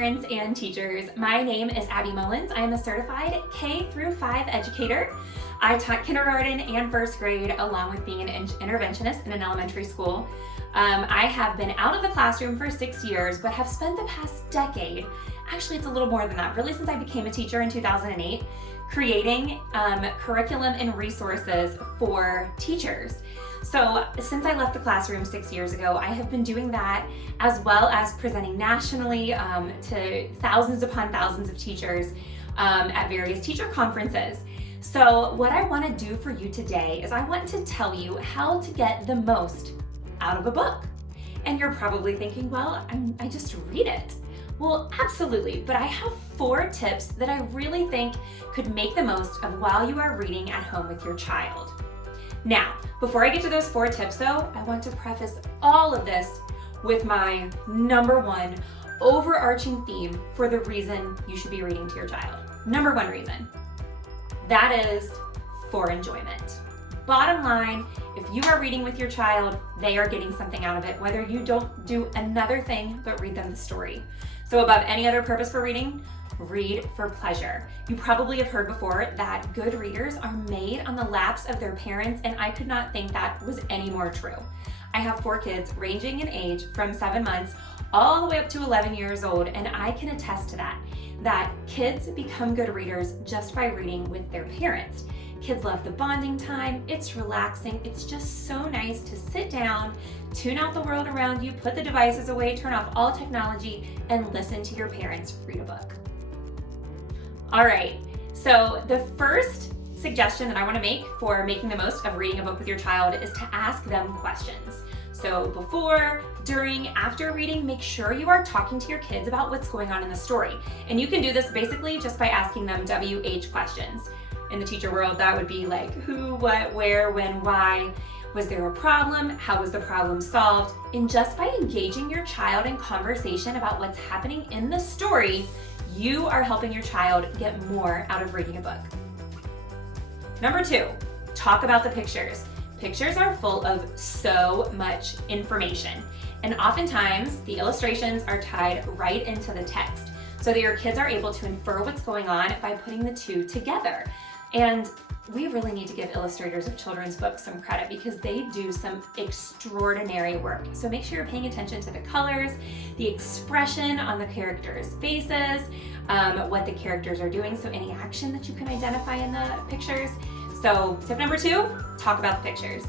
parents and teachers. My name is Abby Mullins. I am a certified K-5 educator. I taught kindergarten and first grade along with being an interventionist in an elementary school. I have been out of the classroom for 6 years, but have spent the past decade, actually it's a little more than that, really since I became a teacher in 2008, creating curriculum and resources for teachers. So since I left the classroom 6 years ago, I have been doing that as well as presenting nationally to thousands upon thousands of teachers at various teacher conferences. So what I want to do for you today is I want to tell you how to get the most out of a book. And you're probably thinking, well, I just read it. Well, absolutely, but I have 4 tips that I really think could make the most of while you are reading at home with your child. Now, before I get to those 4 tips though, I want to preface all of this with my #1 overarching theme for the reason you should be reading to your child. #1 reason. That is for enjoyment. Bottom line, if you are reading with your child, they are getting something out of it, whether you don't do another thing but read them the story. So above any other purpose for reading, read for pleasure. You probably have heard before that good readers are made on the laps of their parents, and I could not think that was any more true. I have 4 kids ranging in age from 7 months all the way up to 11 years old, and I can attest to that kids become good readers just by reading with their parents. Kids love the bonding time, it's relaxing, it's just so nice to sit down, tune out the world around you, put the devices away, turn off all technology, and listen to your parents read a book. All right, so the first suggestion that I want to make for making the most of reading a book with your child is to ask them questions. So before, during, after reading, make sure you are talking to your kids about what's going on in the story. And you can do this basically just by asking them WH questions. In the teacher world, that would be like who, what, where, when, why. Was there a problem? How was the problem solved? And just by engaging your child in conversation about what's happening in the story, you are helping your child get more out of reading a book. #2, talk about the pictures. Pictures are full of so much information, and oftentimes the illustrations are tied right into the text so that your kids are able to infer what's going on by putting the 2 together. And we really need to give illustrators of children's books some credit because they do some extraordinary work. So make sure you're paying attention to the colors, the expression on the characters' faces, what the characters are doing, so any action that you can identify in the pictures. So tip #2, talk about the pictures.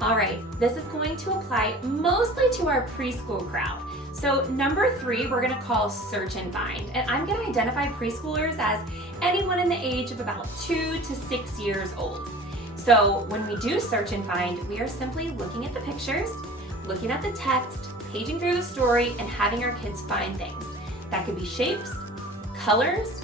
All right, this is going to apply mostly to our preschool crowd. So #3, we're gonna call search and find. And I'm gonna identify preschoolers as anyone in the age of about 2 to 6 years old. So when we do search and find, we are simply looking at the pictures, looking at the text, paging through the story, and having our kids find things. That could be shapes, colors,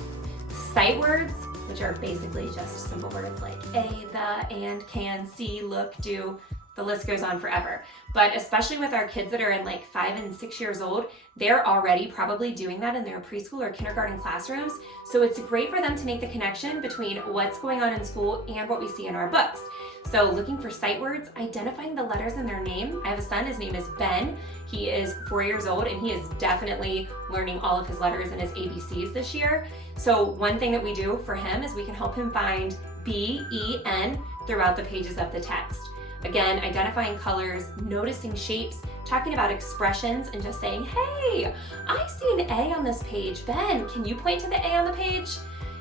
sight words, which are basically just simple words like a, the, and, can, see, look, do. The list goes on forever. But especially with our kids that are in like 5 and 6 years old, they're already probably doing that in their preschool or kindergarten classrooms. So it's great for them to make the connection between what's going on in school and what we see in our books. So looking for sight words, identifying the letters in their name. I have a son, his name is Ben. He is 4 years old and he is definitely learning all of his letters and his ABCs this year. So one thing that we do for him is we can help him find B, E, N throughout the pages of the text. Again, identifying colors, noticing shapes, talking about expressions, and just saying, hey, I see an A on this page. Ben, can you point to the A on the page?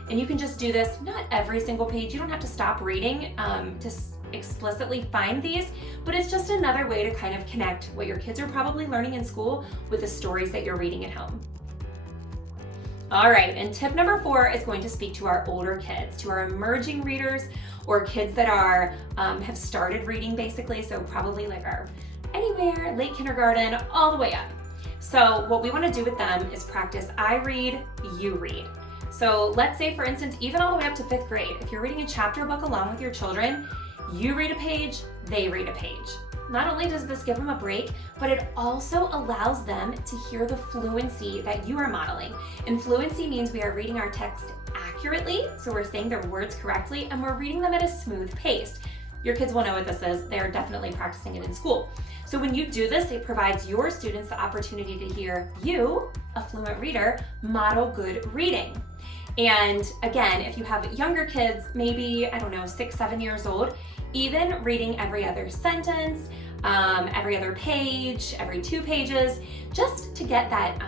And you can just do this, not every single page. You don't have to stop reading to explicitly find these, but it's just another way to kind of connect what your kids are probably learning in school with the stories that you're reading at home. All right, and tip #4 is going to speak to our older kids, to our emerging readers, or kids that are have started reading basically, so probably like are anywhere, late kindergarten, all the way up. So what we want to do with them is practice I read, you read. So let's say, for instance, even all the way up to 5th grade, if you're reading a chapter book along with your children, you read a page, they read a page. Not only does this give them a break, but it also allows them to hear the fluency that you are modeling. And fluency means we are reading our text accurately, so we're saying their words correctly, and we're reading them at a smooth pace. your kids will know what this is. They're definitely practicing it in school. So when you do this, it provides your students the opportunity to hear you, a fluent reader, model good reading. And again, if you have younger kids, maybe, I don't know, 6, 7 years old, even reading every other sentence, every other page, every 2 pages, just to get that,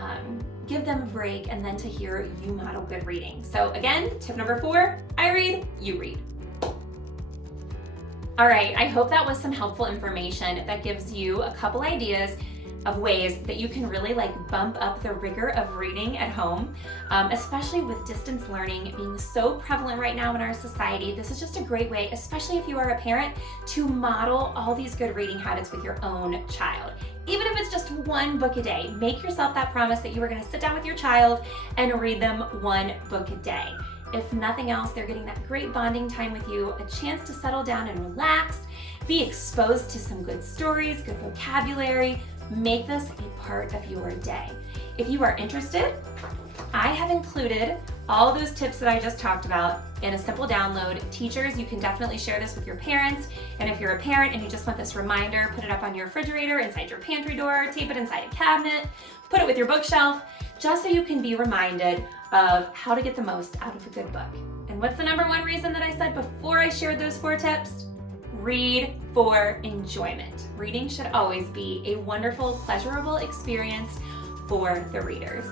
give them a break and then to hear you model good reading. So again, tip number 4, I read, you read. All right, I hope that was some helpful information that gives you a couple ideas of ways that you can really bump up the rigor of reading at home, especially with distance learning being so prevalent right now in our society. This is just a great way, especially if you are a parent, to model all these good reading habits with your own child. Even if it's just 1 book a day, make yourself that promise that you are going to sit down with your child and read them 1 book a day. If nothing else, they're getting that great bonding time with you, a chance to settle down and relax, be exposed to some good stories, good vocabulary. Make this a part of your day. If you are interested, I have included all those tips that I just talked about in a simple download. Teachers, you can definitely share this with your parents. And if you're a parent and you just want this reminder, put it up on your refrigerator, inside your pantry door, tape it inside a cabinet, put it with your bookshelf, just so you can be reminded of how to get the most out of a good book. And what's the number 1 reason that I said before I shared those 4 tips? Read for enjoyment. Reading should always be a wonderful, pleasurable experience for the readers.